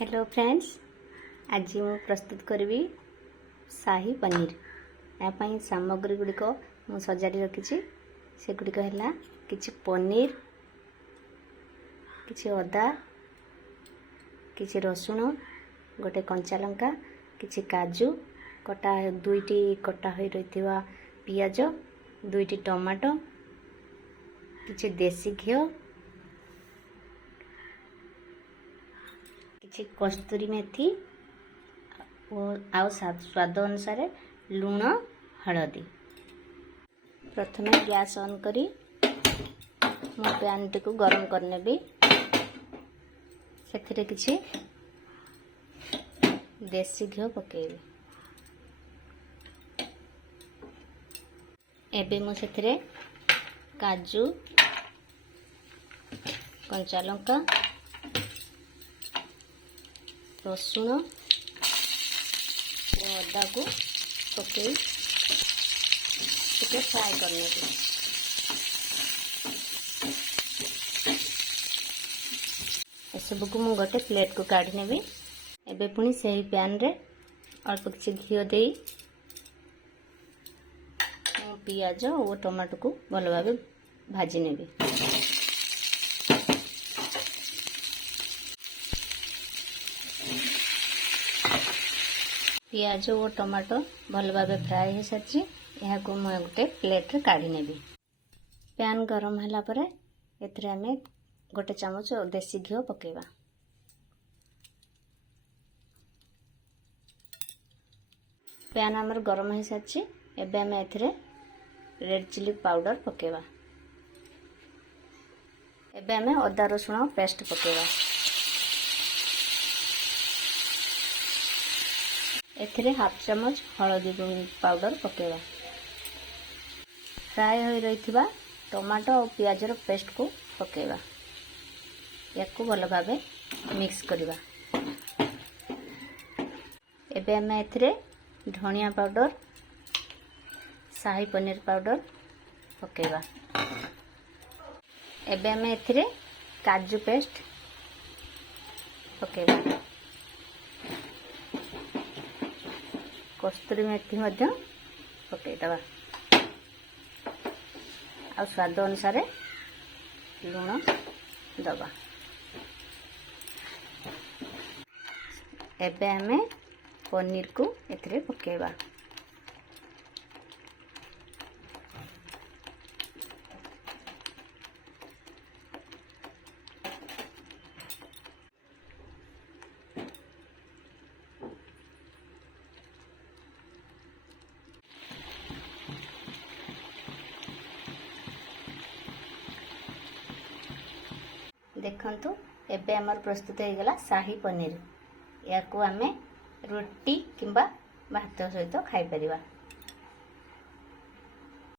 Hello friends, आज मु प्रस्तुत करी शाही पनीर। यापाई सामग्री गुड़िक मु सजाड़ी रखी से गुड़िक है कि पनीर, कि अदा, कि रसुण, गोटे कंचा लंका, कि काजू कटा, दुईटी कटा हो रही पियाज, दुईटी टमाटो, कि देसी घी, कि कस्तूरी मेथी और स्वाद अनुसार लुण, हलदी। प्रथमे गैस ऑन करी मो पैन टी को गरम करनेबी। से किछि देसी घी पकेबी। एबे मु सेथिरे काजू, कंचा लंका, रसुण और अदा को पकई टिके फ्राए करने की। एसबू को मुझे गोटे प्लेट को काढ़ी नेबी। एबे पुणी से ही पैन रे अल्प किसी घी दे पियाज और टमाटो को भल भाव भाजी नेबी। पियाज और टमाटो भल भाव फ्राए हो सारी। यहाँ को मैं गोटे प्लेट रे काढ़ी नेबी। पैन गरम होला परे एथरे आमे गोटे चामच देसी घी पकेबा। पैन आमर गरम हो सारी। एबे आमे एथरे रेड चिली पाउडर पकेबा। एबे आमे अदा रसुण पेस्ट पकेबा। एथिरे हाफ चामच हलदी पाउडर पकेबा। फ्राए हो रही टमाटो और पियाज पेस्ट को पकेबा। या भल भाव मिक्स करवा। एबे आमे एथिरे धनिया पाउडर, शाही पनीर पाउडर पकेबा। एबे आमे एथिरे काजू पेस्ट पकेबा। कस्तूरी मेथी मध्य पकईदबा। आ स्वाद अनुसार लुण दबा। एबे आमे पनीर को एथिरे पकेबा। देखंतु एबे हमर प्रस्तुत हो गला शाही पनीर। या को आमे रोटी किंबा भात सहित खाई परिबा।